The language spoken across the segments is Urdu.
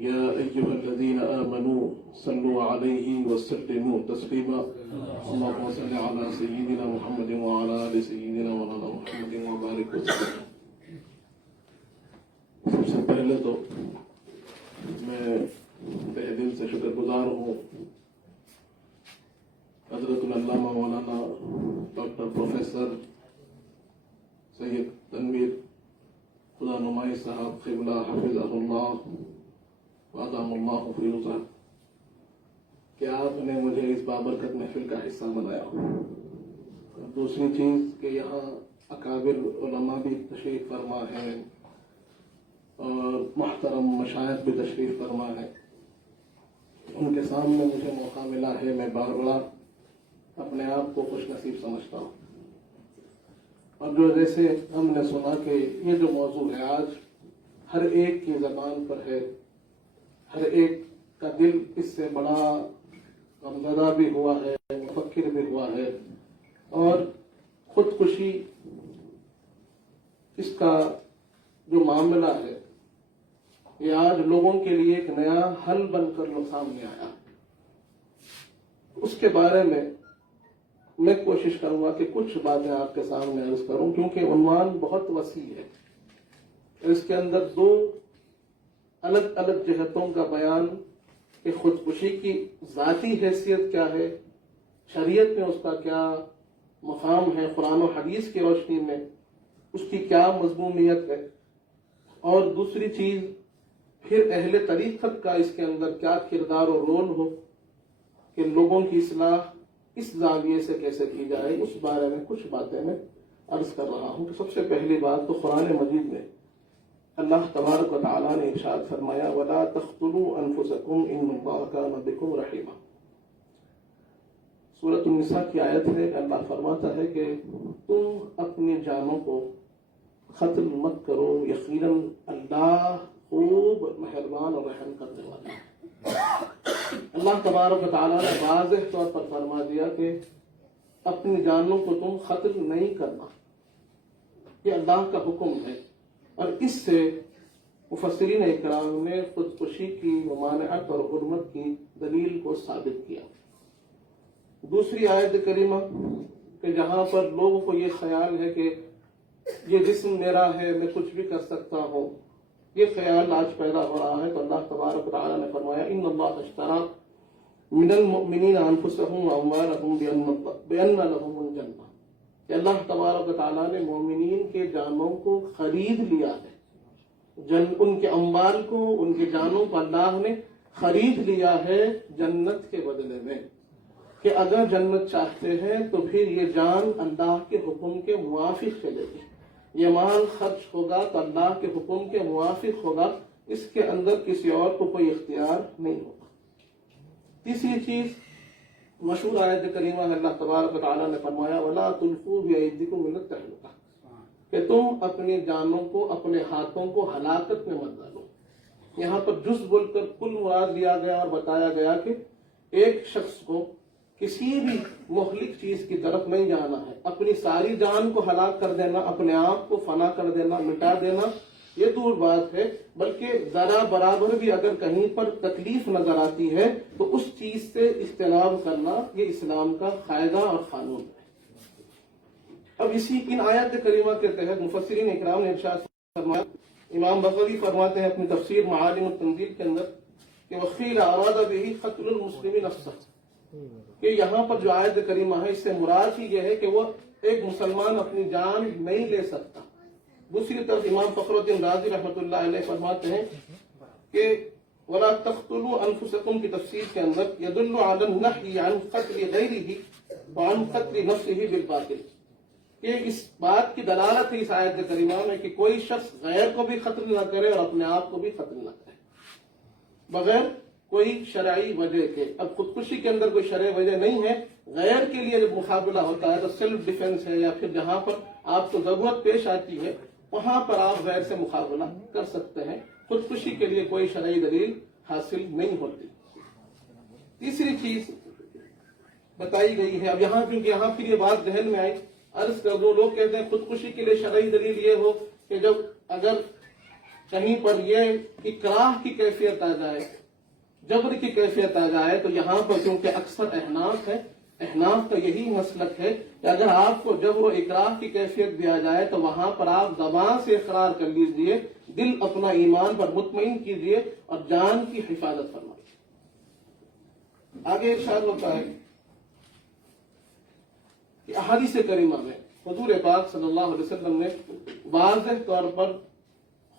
يا أيها الذين آمنوا صلوا عليه وسلموا تسليما اللهم صل على سيدنا محمد وعلى آل سيدنا مولانا محمد وبارك وسلم. سب سے پہلے تو میں تہ دل سے شکر گزار ہوں حضرت العلامہ مولانا ڈاکٹر پروفیسر سید تنویر خدا نمائی صاحب قبلہ حفظہ اللہ وادام اللہ فیضہ کہ آپ نے مجھے اس بابرکت محفل کا حصہ بنایا. دوسری چیز کہ یہاں اکابر علماء بھی تشریف فرما ہے اور محترم مشائخ بھی تشریف فرما ہے. ان کے سامنے مجھے موقع ملا ہے. میں بڑا اپنے آپ کو خوش نصیب سمجھتا ہوں. اور جو جیسے ہم نے سنا کہ یہ جو موضوع ہے آج ہر ایک کی زبان پر ہے, ہر ایک کا دل اس سے بڑا غمزدہ بھی ہوا ہے, مفکر بھی ہوا ہے, اور خودکشی اس کا جو معاملہ ہے یہ آج لوگوں کے لیے ایک نیا حل بن کر سامنے آیا. اس کے بارے میں میں کوشش کروں گا کہ کچھ باتیں آپ کے سامنے عرض کروں, کیونکہ عنوان بہت وسیع ہے. اس کے اندر دو الگ الگ جہتوں کا بیان کہ خودکشی کی ذاتی حیثیت کیا ہے, شریعت میں اس کا کیا مقام ہے, قرآن و حدیث کی روشنی میں اس کی کیا مضمومیت ہے, اور دوسری چیز پھر اہل طریقت کا اس کے اندر کیا کردار و رول ہو کہ لوگوں کی اصلاح اس زاویے سے کیسے کی جائے. اس بارے میں کچھ باتیں میں عرض کر رہا ہوں. کہ سب سے پہلی بات تو قرآن مجید میں اللہ تبارک و تعالیٰ نے ارشاد فرمایا وَلَا تَقْتُلُوا أَنفُسَكُمْ إِنَّ اللَّهَ كَانَ بِكُمْ رَحِيمًا. سورۃ النساء کی آیت ہے کہ اللہ فرماتا ہے کہ تم اپنی جانوں کو قتل مت کرو, یقیناً اللہ خوب مہربان اور رحم کرنے والا ہے. اللہ تبارک و تعالیٰ نے واضح طور پر فرما دیا کہ اپنی جانوں کو تم قتل نہیں کرنا, یہ اللہ کا حکم ہے. اور اس سے مفسرین اکرام نے خودکشی کی ممانعت اور حرمت کی دلیل کو ثابت کیا. دوسری آیت کریمہ کہ جہاں پر لوگوں کو یہ خیال ہے کہ یہ جسم میرا ہے, میں کچھ بھی کر سکتا ہوں, یہ خیال آج پیدا ہو رہا ہے, تو اللہ تبارک و تعالیٰ نے فرمایا ان اللہ اشترى من المؤمنین انفسهم واموالهم بان لهم الجنہ, کہ اللہ تبارک و تعالیٰ نے مومنین کے جانوں کو خرید لیا ہے, ان کے اموال کو, ان کے جانوں کو اللہ نے خرید لیا ہے جنت کے بدلے میں. کہ اگر جنت چاہتے ہیں تو پھر یہ جان اللہ کے حکم کے موافق چلے گی, یہ مال خرچ ہوگا تو اللہ کے حکم کے موافق ہوگا, اس کے اندر کسی اور کو کوئی اختیار نہیں ہوگا. تیسری چیز مشہور آیت کریمہ ہے, اللہ تبارک و تعالیٰ نے فرمایا وَلَا تُلْقُوا بِأَيْدِيكُمْ إِلَى التَّهْلُكَةِ, کہ تم اپنی جانوں کو, اپنے ہاتھوں کو ہلاکت میں مت ڈالو. یہاں پر جز بول کر کل مراد لیا گیا اور بتایا گیا کہ ایک شخص کو کسی بھی مہلک چیز کی طرف نہیں جانا ہے. اپنی ساری جان کو ہلاک کر دینا, اپنے آپ کو فنا کر دینا, مٹا دینا, یہ دور بات ہے. بلکہ ذرا برابر بھی اگر کہیں پر تکلیف نظر آتی ہے تو اس چیز سے اجتناب کرنا یہ اسلام کا قاعدہ اور قانون ہے. اب اسی ان آیات کریمہ کے تحت مفسرین اکرام نے ارشاد فرمایا, امام بغوی فرماتے ہیں اپنی تفسیر معالم التنزیل کے اندر کہ وَقِيلَ أَرَادَ بِهِ قَتْلُ الْمُسْلِمِ نَفْسَهُ, کہ یہاں پر جو آیت کریمہ ہے اس سے مراد ہی یہ ہے کہ وہ ایک مسلمان اپنی جان نہیں لے سکتا. دوسری طرف امام فخر الدین رازی رحمۃ اللہ علیہ فرماتے ہیں کہ وَلَا تَقْتُلُوا أَنفُسَكُمْ کی تفسیر کے اندر يَدُلُّ عَلَى النَّهْيِ عَنْ قَتْلِ غَيْرِهِ وَعَنْ قَتْلِ نَفْسِهِ بِالْبَاطِلِ, کہ اس بات کی دلالت ہے اس آیت کریمہ میں کہ کوئی شخص غیر کو بھی قتل نہ کرے اور اپنے آپ کو بھی قتل نہ کرے بغیر کوئی شرعی وجہ کے. اب خودکشی کے اندر کوئی شرعی وجہ نہیں ہے, غیر کے لیے جب مقابلہ ہوتا ہے تو سیلف ڈیفنس ہے, یا پھر جہاں پر آپ کو ضرورت پیش آتی ہے وہاں پر آپ غیر سے مقابلہ کر سکتے ہیں. خودکشی کے لیے کوئی شرعی دلیل حاصل نہیں ہوتی. تیسری چیز بتائی گئی ہے, اب یہاں کیونکہ یہاں پھر یہ بات ذہن میں آئی, عرض کر دو, لوگ کہتے ہیں خودکشی کے لیے شرعی دلیل یہ ہو کہ جب اگر کہیں پر یہ اکراہ کی کیفیت آ جائے، جبر کی کیفیت آ جائے، تو یہاں پر کیونکہ اکثر احناف ہے، احناف کا یہی مسلک ہے کہ اگر آپ کو جبر و اکراہ کی کیفیت دیا جائے تو وہاں پر آپ زبان سے اقرار کر لیجئے، دل اپنا ایمان پر مطمئن کیجئے اور جان کی حفاظت فرمائیے۔ آگے ارشاد ہوتا ہے کہ احادیث کریمہ میں حضور پاک صلی اللہ علیہ وسلم نے واضح طور پر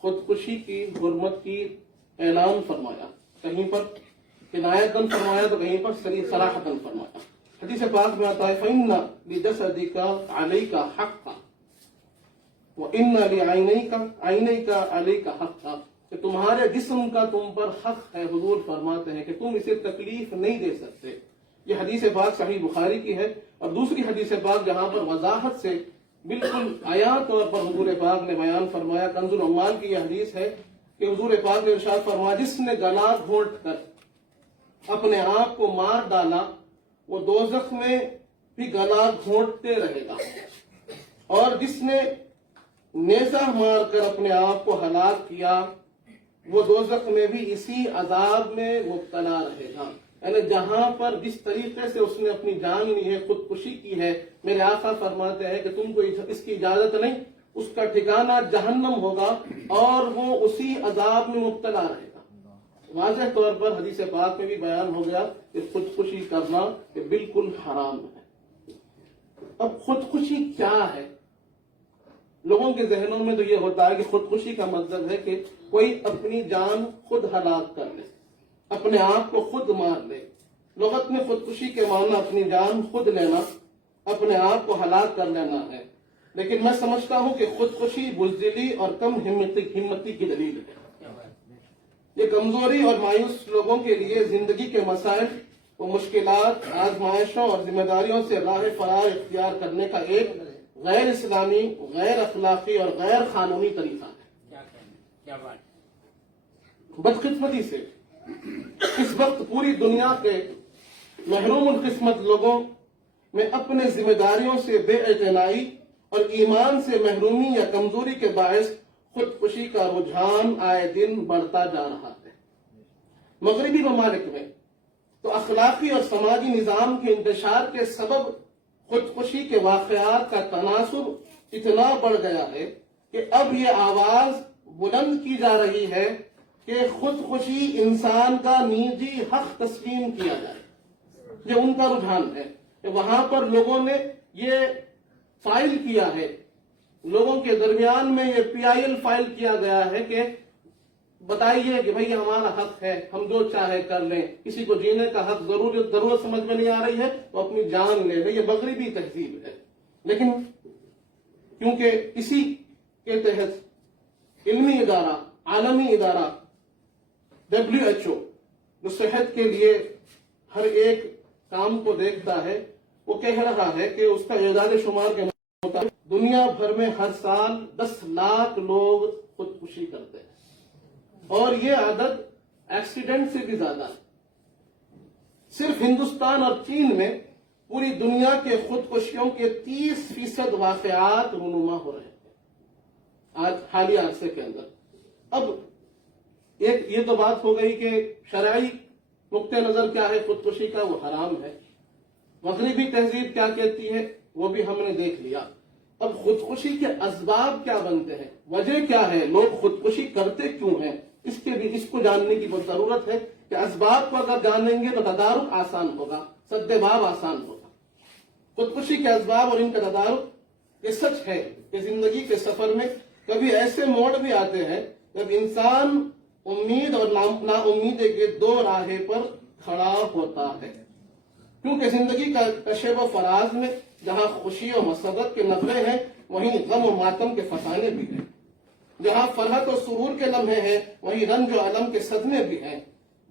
خودکشی کی حرمت کی اعلان فرمایا، کہیں پر کنایتاً فرمایا تو کہیں پر صراحتاً فرمایا۔ حدیث پاک میں آتا ہے فَإِنَّ لِجَسَدِكَ عَلَيْكَ حَقًّا وَإِنَّ لِعَيْنَيْكَ عَلَيْكَ حَقًّا، کہ تمہارے جسم کا تم پر حق ہے، حضور فرماتے ہیں کہ تم اسے تکلیف نہیں دے سکتے۔ یہ حدیث پاک صحیح بخاری کی ہے، اور دوسری حدیث پاک جہاں پر وضاحت سے بالکل عیاں طور پر حضور پاک نے بیان فرمایا، کنز العمال کی یہ حدیث ہے کہ حضور پاک نے ارشاد فرمایا جس نے گلا گھونٹ کر اپنے آپ کو مار ڈالا وہ دوزخ میں بھی گلا گھونٹتے رہے گا، اور جس نے نیزہ مار کر اپنے آپ کو ہلاک کیا وہ دوزخ میں بھی اسی عذاب میں مبتلا رہے گا۔ یعنی جہاں پر جس طریقے سے اس نے اپنی جان لی ہے، خودکشی کی ہے، میرے آقا فرماتے ہیں کہ تم کو اس کی اجازت نہیں، اس کا ٹھکانہ جہنم ہوگا اور وہ اسی عذاب میں مبتلا رہے گا۔ واضح طور پر حدیث پاک میں بھی بیان ہو گیا کہ خودکشی کرنا کہ بالکل حرام ہے۔ اب خودکشی کیا ہے؟ لوگوں کے ذہنوں میں تو یہ ہوتا ہے کہ خودکشی کا مطلب ہے کہ کوئی اپنی جان خود ہلاک کر لے، اپنے آپ کو خود مار لے۔ لغت میں خودکشی کے معنی اپنی جان خود لینا، اپنے آپ کو ہلاک کر لینا ہے، لیکن میں سمجھتا ہوں کہ خودکشی بزدلی اور کم ہمتی کی دلیل ہے۔ یہ کمزوری اور مایوس لوگوں کے لیے زندگی کے مسائل و مشکلات، آزمائشوں اور ذمہ داریوں سے راہ فرار اختیار کرنے کا ایک غیر اسلامی، غیر اخلاقی اور غیر قانونی طریقہ ہے۔ بدقسمتی سے اس وقت پوری دنیا کے محروم القسمت لوگوں میں اپنے ذمہ داریوں سے بے اعتنائی اور ایمان سے محرومی یا کمزوری کے باعث خودکشی کا رجحان آئے دن بڑھتا جا رہا ہے۔ مغربی ممالک میں تو اخلاقی اور سماجی نظام کے انتشار کے سبب خودکشی کے واقعات کا تناسب اتنا بڑھ گیا ہے کہ اب یہ آواز بلند کی جا رہی ہے کہ خودکشی انسان کا نجی حق تسلیم کیا جائے۔ یہ ان کا رجحان ہے کہ وہاں پر لوگوں نے یہ فائل کیا ہے، لوگوں کے درمیان میں یہ PIL فائل کیا گیا ہے کہ بتائیے کہ بھئی ہمارا حق ہے، ہم جو چاہے کر لیں، کسی کو جینے کا حق ضرورت سمجھ میں نہیں آ رہی ہے وہ اپنی جان لے لے۔ یہ مغربی تہذیب ہے، لیکن کیونکہ اسی کے تحت علمی ادارہ، عالمی ادارہ WHO جو صحت کے لیے ہر ایک کام کو دیکھتا ہے، وہ کہہ رہا ہے کہ اس کا اعداد شمار کے مطابق دنیا بھر میں ہر سال 10 لاکھ لوگ خودکشی کرتے ہیں، اور یہ عدد ایکسیڈنٹ سے بھی زیادہ ہے۔ صرف ہندوستان اور چین میں پوری دنیا کے خودکشیوں کے 30% واقعات رونما ہو رہے ہیں آج حالیہ عرصے کے اندر۔ اب یہ تو بات ہو گئی کہ شرعی نقطہ نظر کیا ہے خودکشی کا، وہ حرام ہے۔ مغربی تہذیب کیا کہتی ہے وہ بھی ہم نے دیکھ لیا۔ اب خودکشی کے اسباب کیا بنتے ہیں، وجہ کیا ہے، لوگ خودکشی کرتے کیوں ہیں، اس کو جاننے کی بہت ضرورت ہے کہ اسباب کو اگر جانیں گے تو تدارک آسان ہوگا، سد باب آسان ہوگا۔ خودکشی کے اسباب اور ان کا تدارک، یہ سچ ہے کہ زندگی کے سفر میں کبھی ایسے موڑ بھی آتے ہیں جب انسان امید اور نا امیدی کے دو راہے پر کھڑا ہوتا ہے، کیونکہ زندگی کا کشب و فراز میں جہاں خوشی و مسرت کے نغمے ہیں وہیں غم و ماتم کے فسانے بھی ہیں، جہاں فرحت و سرور کے لمحے ہیں وہیں رنج و علم کے صدمے بھی ہیں،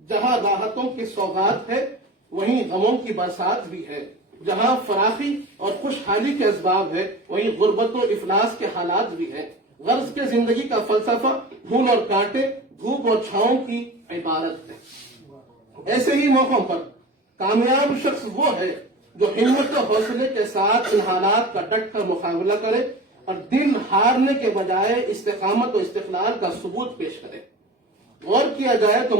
جہاں راحتوں کی سوغات ہے وہیں غموں کی برسات بھی ہے، جہاں فراخی اور خوشحالی کے اسباب ہے وہیں غربت و افلاس کے حالات بھی ہیں۔ غرض کے زندگی کا فلسفہ پھول اور کانٹے، دھوپ اور چھاؤں کی عبارت ہے۔ ایسے ہی موقعوں پر کامیاب شخص وہ ہے جو ہمت و حوصلے کے ساتھ ان حالات کا ڈٹ کر مقابلہ کرے، اور دل ہارنے کے بجائے استقامت و استقلال کا ثبوت پیش کرے۔ غور کیا جائے تو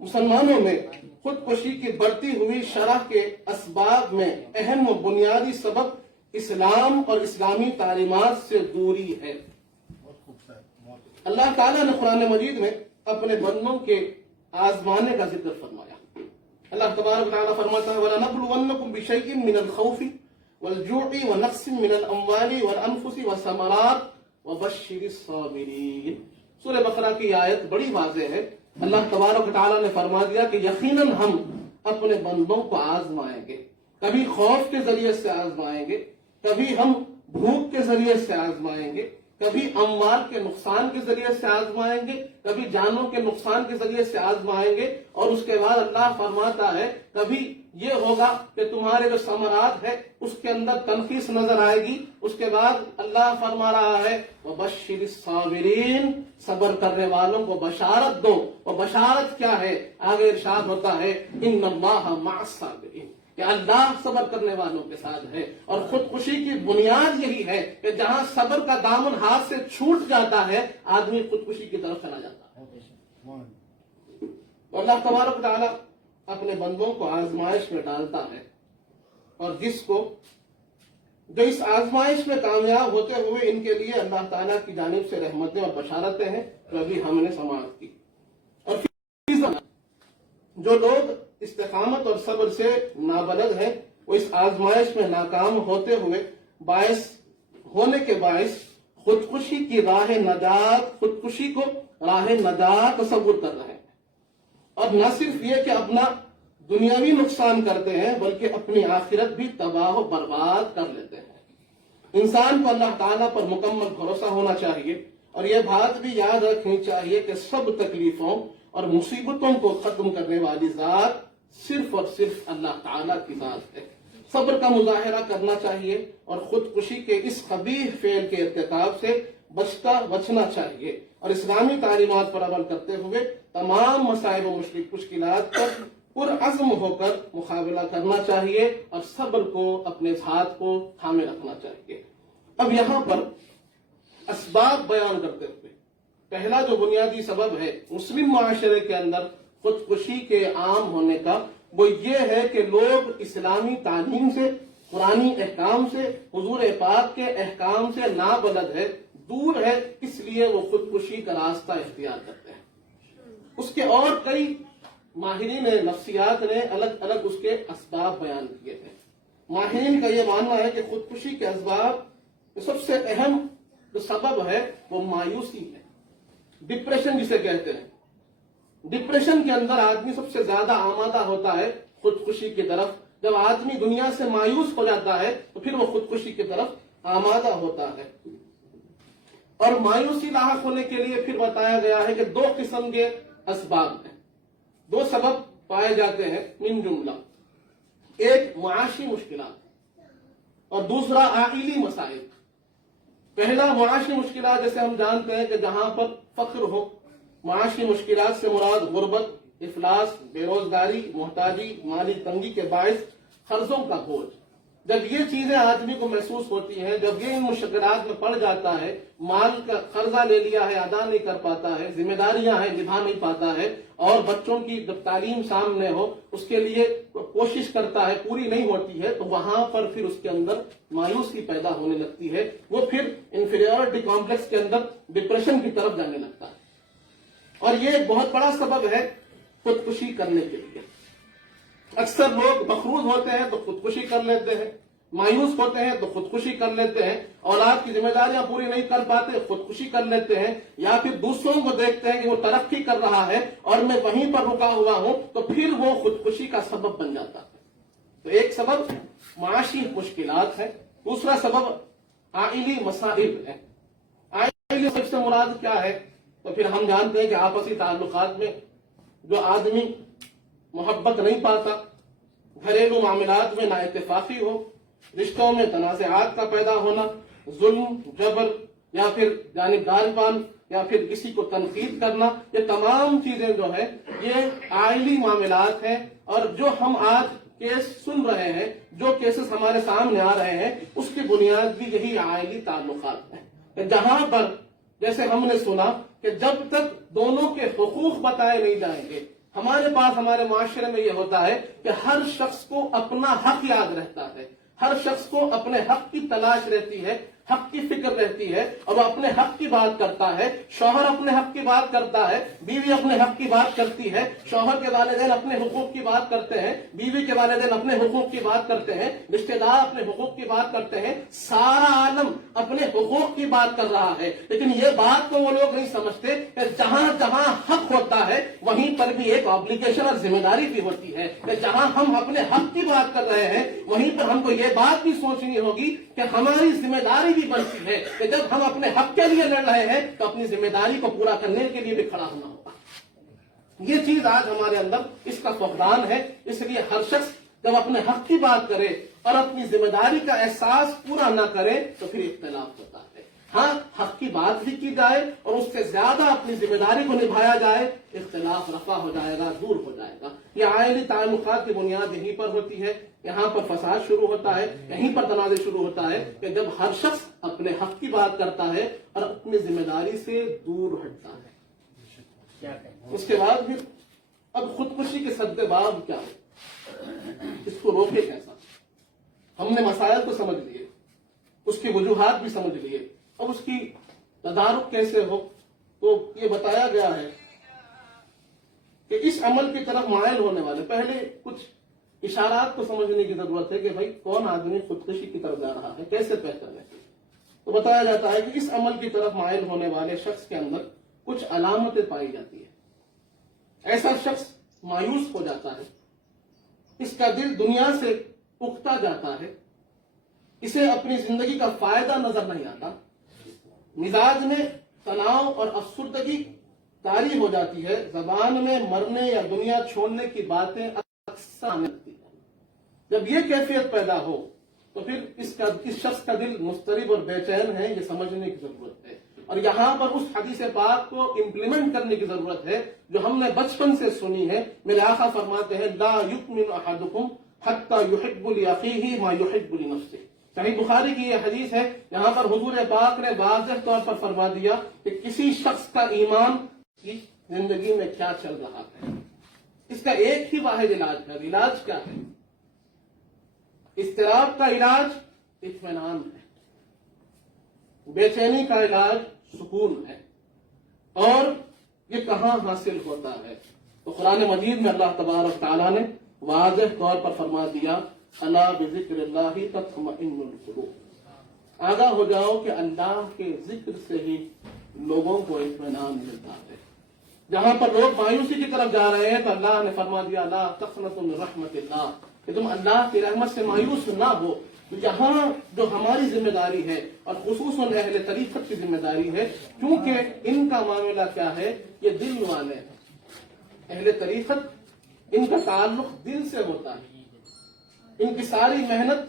مسلمانوں میں خودکشی کی بڑھتی ہوئی شرح کے اسباب میں اہم و بنیادی سبب اسلام اور اسلامی تعلیمات سے دوری ہے۔ اللہ تعالیٰ نے قرآن مجید میں اپنے بندوں کے آزمانے کا ذکر فرمایا۔ اللہ تبارک و تعالیٰ فرماتا ہے وَلَنَبْلُوَنَّكُمْ بِشَيْءٍ مِّنَ الْخَوْفِ وَالْجُوعِ وَنَقْصٍ مِّنَ الْأَمْوَالِ وَالْأَنفُسِ وَالثَّمَرَاتِ وَبَشِّرِ الصَّابِرِينَ۔ سورہ بقرہ کی آیت بڑی واضح ہے۔ اللہ تبارک و تعالیٰ نے فرما دیا کہ یقیناً ہم اپنے بندوں کو آزمائیں گے، کبھی خوف کے ذریعے سے آزمائیں گے، کبھی ہم بھوک کے ذریعے سے آزمائیں گے، کبھی اموال کے نقصان کے ذریعے سے آزمائیں گے، کبھی جانوں کے نقصان کے ذریعے سے آزمائیں گے، اور اس کے بعد اللہ فرماتا ہے کبھی یہ ہوگا کہ تمہارے جو ثمرات ہے اس کے اندر تنقیص نظر آئے گی۔ اس کے بعد اللہ فرما رہا ہے وَبَشِّرِ الصَّابِرِينَ، صبر کرنے والوں کو بشارت دو۔ اور بشارت کیا ہے؟ آگے ارشاد ہوتا ہے إِنَّ اللَّهَ مَعَ الصَّابِرِينَ، کہ اللہ صبر کرنے والوں کے ساتھ ہے۔ اور خودکشی کی بنیاد یہی ہے کہ جہاں صبر کا دامن ہاتھ سے چھوٹ جاتا ہے آدمی خودکشی کی طرف چلا جاتا ہے۔ اللہ تبارک و تعالیٰ اپنے بندوں کو آزمائش میں ڈالتا ہے، اور جو اس آزمائش میں کامیاب ہوتے ہوئے ان کے لیے اللہ تعالیٰ کی جانب سے رحمتیں اور بشارتیں ہیں جو ابھی ہم نے سماعت کی۔ اور جو لوگ استقامت اور صبر سے نابلد ہیں وہ اس آزمائش میں ناکام ہوتے ہوئے باعث خودکشی کو راہ نجات تصور کر رہے ہیں، اور نہ صرف یہ کہ اپنا دنیاوی نقصان کرتے ہیں بلکہ اپنی آخرت بھی تباہ و برباد کر لیتے ہیں۔ انسان کو اللہ تعالیٰ پر مکمل بھروسہ ہونا چاہیے، اور یہ بات بھی یاد رکھنی چاہیے کہ سب تکلیفوں اور مصیبتوں کو ختم کرنے والی ذات صرف اور صرف اللہ تعالیٰ کی ذات ہے۔ صبر کا مظاہرہ کرنا چاہیے اور خودکشی کے اس قبیح فعل کے ارتکاب سے بچنا چاہیے، اور اسلامی تعلیمات پر عمل کرتے ہوئے تمام مصائب و مشکلات پر پرعزم ہو کر مقابلہ کرنا چاہیے، اور صبر کو اپنے ذات کو تھامے رکھنا چاہیے۔ اب یہاں پر اسباب بیان کرتے ہوئے پہلا جو بنیادی سبب ہے مسلم معاشرے کے اندر خودکشی کے عام ہونے کا، وہ یہ ہے کہ لوگ اسلامی تعلیم سے، قرآنی احکام سے، حضور پاک کے احکام سے نابلد ہے، دور ہے، اس لیے وہ خودکشی کا راستہ اختیار کرتے ہیں۔ اس کے اور کئی ماہرین نفسیات نے الگ الگ اس کے اسباب بیان کیے ہیں۔ ماہرین کا یہ ماننا ہے کہ خودکشی کے اسباب سب سے اہم جو سبب ہے وہ مایوسی ہے، ڈپریشن جسے کہتے ہیں۔ ڈپریشن کے اندر آدمی سب سے زیادہ آمادہ ہوتا ہے خودکشی کی طرف۔ جب آدمی دنیا سے مایوس ہو جاتا ہے تو پھر وہ خودکشی کی طرف آمادہ ہوتا ہے۔ اور مایوسی لاحق ہونے کے لیے پھر بتایا گیا ہے کہ دو قسم کے اسباب ہیں، دو سبب پائے جاتے ہیں من جملہ، ایک معاشی مشکلات اور دوسرا عائلی مسائل۔ پہلا معاشی مشکلات، جیسے ہم جانتے ہیں کہ جہاں پر فقر ہو، معاشی مشکلات سے مراد غربت، افلاس، بے روزگاری، محتاجی، مالی تنگی کے باعث قرضوں کا بوجھ۔ جب یہ چیزیں آدمی کو محسوس ہوتی ہیں، جب یہ ان مشکلات میں پڑ جاتا ہے، مال کا قرضہ لے لیا ہے ادا نہیں کر پاتا ہے، ذمہ داریاں ہیں نبھا نہیں پاتا ہے، اور بچوں کی جب تعلیم سامنے ہو اس کے لیے کوشش کرتا ہے پوری نہیں ہوتی ہے، تو وہاں پر پھر اس کے اندر مایوسی پیدا ہونے لگتی ہے، وہ پھر انفیریورٹی کمپلیکس کے اندر ڈپریشن کی طرف جانے لگتا ہے۔ اور یہ ایک بہت بڑا سبب ہے خودکشی کرنے کے لیے۔ اکثر لوگ مقروض ہوتے ہیں تو خودکشی کر لیتے ہیں، مایوس ہوتے ہیں تو خودکشی کر لیتے ہیں، اولاد کی ذمہ داریاں پوری نہیں کر پاتے خودکشی کر لیتے ہیں، یا پھر دوسروں کو دیکھتے ہیں کہ وہ ترقی کر رہا ہے اور میں وہیں پر رکا ہوا ہوں، تو پھر وہ خودکشی کا سبب بن جاتا ہے۔ تو ایک سبب معاشی مشکلات ہے، دوسرا سبب عائلی مسائل ہے۔ عائلی مسائل سے مراد کیا ہے؟ تو پھر ہم جانتے ہیں کہ آپسی تعلقات میں جو آدمی محبت نہیں پاتا، گھریلو معاملات میں نا اتفاقی ہو، رشتوں میں تنازعات کا پیدا ہونا، ظلم، جبر، یا پھر جانبدار پان، یا پھر کسی کو تنقید کرنا، یہ تمام چیزیں جو ہے یہ عائلی معاملات ہیں، اور جو ہم آج کیس سن رہے ہیں، جو کیسز ہمارے سامنے آ رہے ہیں، اس کی بنیاد بھی یہی عائلی تعلقات ہیں، جہاں پر جیسے ہم نے سنا کہ جب تک دونوں کے حقوق بتائے نہیں جائیں گے، ہمارے پاس ہمارے معاشرے میں یہ ہوتا ہے کہ ہر شخص کو اپنا حق یاد رہتا ہے، ہر شخص کو اپنے حق کی تلاش رہتی ہے، حق کی فکر رہتی ہے، اور وہ اپنے حق کی بات کرتا ہے، شوہر اپنے حق کی بات کرتا ہے، بیوی اپنے حق کی بات کرتی ہے، شوہر کے والدین اپنے حقوق کی بات کرتے ہیں، بیوی کے والدین اپنے حقوق کی بات کرتے ہیں، رشتہ دار اپنے حقوق کی بات کرتے ہیں، سارا عالم اپنے حقوق کی بات کر رہا ہے، لیکن یہ بات کو وہ لوگ نہیں سمجھتے کہ جہاں جہاں حق ہوتا ہے وہیں پر بھی ایک آبلیگیشن اور ذمہ داری بھی ہوتی ہے، کہ جہاں ہم اپنے حق کی بات کر رہے ہیں وہیں پر ہم کو یہ بات بھی سوچنی ہوگی کہ ہماری ذمہ داری بھی بنتی ہے کہ جب ہم اپنے حق کے لیے لڑ رہے ہیں تو اپنی ذمہ داری کو پورا کرنے کے لیے بھی کھڑا ہونا ہوگا۔ یہ چیز آج ہمارے اندر اس کا فقدان ہے، اس لیے ہر شخص جب اپنے حق کی بات کرے اور اپنی ذمہ داری کا احساس پورا نہ کرے تو پھر اختلاف ہوتا ہے۔ ہاں، حق کی بات بھی کی جائے اور اس سے زیادہ اپنی ذمہ داری کو نبھایا جائے، اختلاف رفع ہو جائے گا، دور ہو جائے گا۔ یہ عائلی تعلقات کی بنیاد یہیں پر ہوتی ہے، یہاں پر فساد شروع ہوتا ہے، یہیں پر تنازع شروع ہوتا ہے کہ جب ہر شخص اپنے حق کی بات کرتا ہے اور اپنی ذمہ داری سے دور ہٹتا ہے۔ اس کے بعد پھر اب خودکشی کے سد باب کیا ہے، اس کو روکے کیسا؟ ہم نے مسائل کو سمجھ لیے، اس کی وجوہات بھی سمجھ لیے، اب اس کی تدارک کیسے ہو تو یہ بتایا گیا ہے کہ اس عمل کی طرف مائل ہونے والے پہلے کچھ اشارات کو سمجھنے کی ضرورت ہے کہ بھائی کون آدمی خودکشی کی طرف جا رہا ہے، کیسے پہچانے۔ تو بتایا جاتا ہے کہ اس عمل کی طرف مائل ہونے والے شخص کے اندر کچھ علامتیں پائی جاتی ہیں۔ ایسا شخص مایوس ہو جاتا ہے، اس کا دل دنیا سے اکتا جاتا ہے، اسے اپنی زندگی کا فائدہ نظر نہیں آتا، مزاج میں تناؤ اور افسردگی طاری ہو جاتی ہے، زبان میں مرنے یا دنیا چھوڑنے کی باتیں اکثر آنے لگتی ہیں۔ جب یہ کیفیت پیدا ہو تو پھر اس شخص کا دل مضطرب اور بے چین ہے، یہ سمجھنے کی ضرورت ہے، اور یہاں پر اس حدیث پاک کو امپلیمنٹ کرنے کی ضرورت ہے جو ہم نے بچپن سے سنی ہے۔ میرے آقا فرماتے ہیں لا یؤمن احدکم حتی یحب لأخیہ ما یحب لنفسہ۔ صحیح بخاری کی یہ حدیث ہے، یہاں پر حضور پاک نے واضح طور پر فرما دیا کہ کسی شخص کا ایمان کی زندگی میں کیا چل رہا ہے۔ اس کا ایک ہی واحد علاج ہے۔ علاج کیا ہے؟ اضطراب کا علاج اطمینان ہے، بے چینی کا علاج سکون ہے، اور یہ کہاں حاصل ہوتا ہے؟ تو قرآن مجید میں اللہ تبارک تعالیٰ نے واضح طور پر فرما دیا الا بذکر اللہ تطمئن القلوب، آگاہ ہو جاؤ کہ اللہ کے ذکر سے ہی لوگوں کو اطمینان ملتا ہے۔ جہاں پر لوگ مایوسی کی طرف جا رہے ہیں تو اللہ نے فرما دیا لا تقنطوا من رحمت اللہ، کہ تم اللہ کی رحمت سے مایوس نہ ہو۔ یہاں جو ہماری ذمہ داری ہے اور خصوصاً اہل طریقت کی ذمہ داری ہے، کیونکہ ان کا معاملہ کیا ہے، یہ دل والے ہیں۔ اہل طریقت ان کا تعلق دل سے ہوتا ہے، ان کی ساری محنت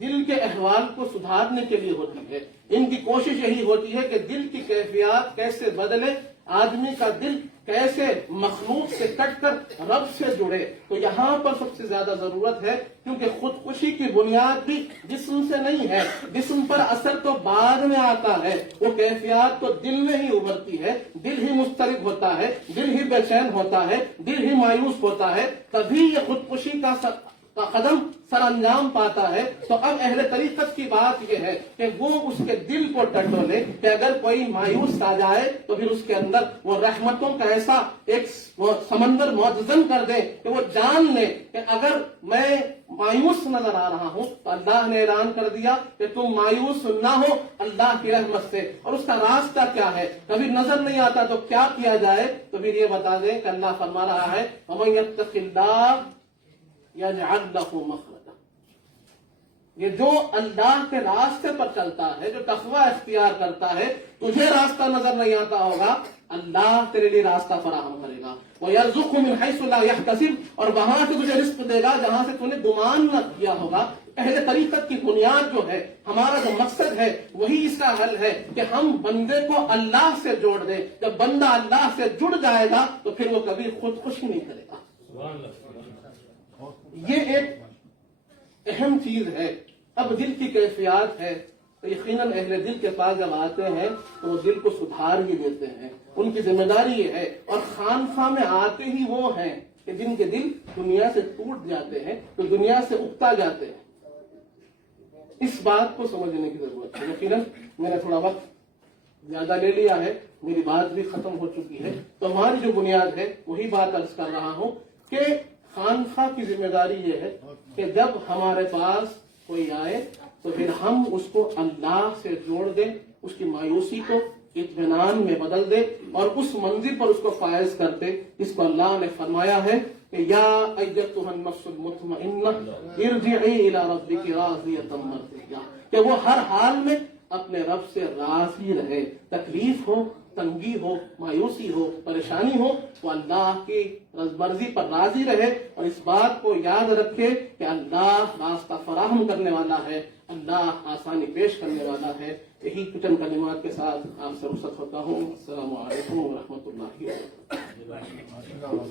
دل کے احوال کو سدھارنے کے لیے ہوتی ہے، ان کی کوشش یہی ہوتی ہے کہ دل کی کیفیات کیسے بدلے، آدمی کا دل کیسے مخلوق سے کٹ کر رب سے جڑے۔ تو یہاں پر سب سے زیادہ ضرورت ہے، کیونکہ خودکشی کی بنیاد بھی جسم سے نہیں ہے، جسم پر اثر تو بعد میں آتا ہے، وہ کیفیات تو دل میں ہی ابھرتی ہے، دل ہی مضطرب ہوتا ہے، دل ہی بے چین ہوتا ہے، دل ہی مایوس ہوتا ہے، تبھی یہ خودکشی کا قدم سر انجام پاتا ہے۔ تو اب اہل طریقت کی بات یہ ہے کہ وہ اس کے دل کو ٹٹولے کہ اگر کوئی مایوس آ جائے تو پھر اس کے اندر وہ رحمتوں کا ایسا ایک سمندر معجزن کر دے کہ وہ جان لے کہ اگر میں مایوس نظر آ رہا ہوں تو اللہ نے اعلان کر دیا کہ تم مایوس نہ ہو اللہ کی رحمت سے۔ اور اس کا راستہ کیا ہے؟ کبھی نظر نہیں آتا تو کیا کیا جائے؟ تو پھر یہ بتا دیں کہ اللہ فرما رہا ہے وَمَن يَتَّقِ اللَّهَ يَجْعَلْ لَهُ مَخْرَجًا، یہ جو اللہ کے راستے پر چلتا ہے، جو تقوی اختیار کرتا ہے، تجھے راستہ نظر نہیں آتا ہوگا، اللہ تیرے لیے راستہ فراہم کرے گا۔ وَيَرْزُقْهُ مِنْ حَيْثُ لَا يَحْتَسِبُ، اور وہاں سے تجھے رزق دے گا جہاں سے تو نے گمان نہ کیا ہوگا۔ اہل طریقت کی بنیاد جو ہے، ہمارا جو مقصد ہے وہی اس کا حل ہے کہ ہم بندے کو اللہ سے جوڑ دیں۔ جب بندہ اللہ سے جڑ جائے گا تو پھر وہ کبھی خودکشی نہیں کرے گا۔ یہ ایک اہم چیز ہے. اب دل کی کیفیات ہے تو یقیناً اہل دل کے پاس جب آتے ہیں تو وہ دل کو سدھار ہی دیتے ہیں. ان کی ذمہ داری یہ ہے. اور خانقاہ میں آتے ہی وہ ہیں کہ جن کے دل دنیا سے ٹوٹ جاتے ہیں، تو دنیا سے اکتا جاتے ہیں. اس بات کو سمجھنے کی ضرورت ہے. یقیناً میں نے تھوڑا وقت زیادہ لے لیا ہے، میری بات بھی ختم ہو چکی ہے. تو ہماری جو بنیاد ہے وہی بات عرض کر رہا ہوں کہ خانقاہ کی ذمہ داری یہ ہے کہ جب ہمارے پاس کوئی آئے تو پھر ہم اس کو اللہ سے جوڑ دیں، اس کی مایوسی کو اطمینان میں بدل دیں اور اس منزل پر اس کو فائز کر دیں جس کو اللہ نے فرمایا ہے کہ یا ایتھا النفس المطمئنہ ارجعی الی ربک راضیۃ مرضیہ، کہ وہ ہر حال میں اپنے رب سے راضی رہے. تکلیف ہو، تنگی ہو، مایوسی ہو، پریشانی ہو، وہ اللہ کی مرضی پر راضی رہے اور اس بات کو یاد رکھے کہ اللہ راستہ فراہم کرنے والا ہے، اللہ آسانی پیش کرنے والا ہے. یہی چند کلمات کے ساتھ آپ سے رخصت ہوتا ہوں. السلام علیکم ورحمۃ اللہ وبرکاتہ.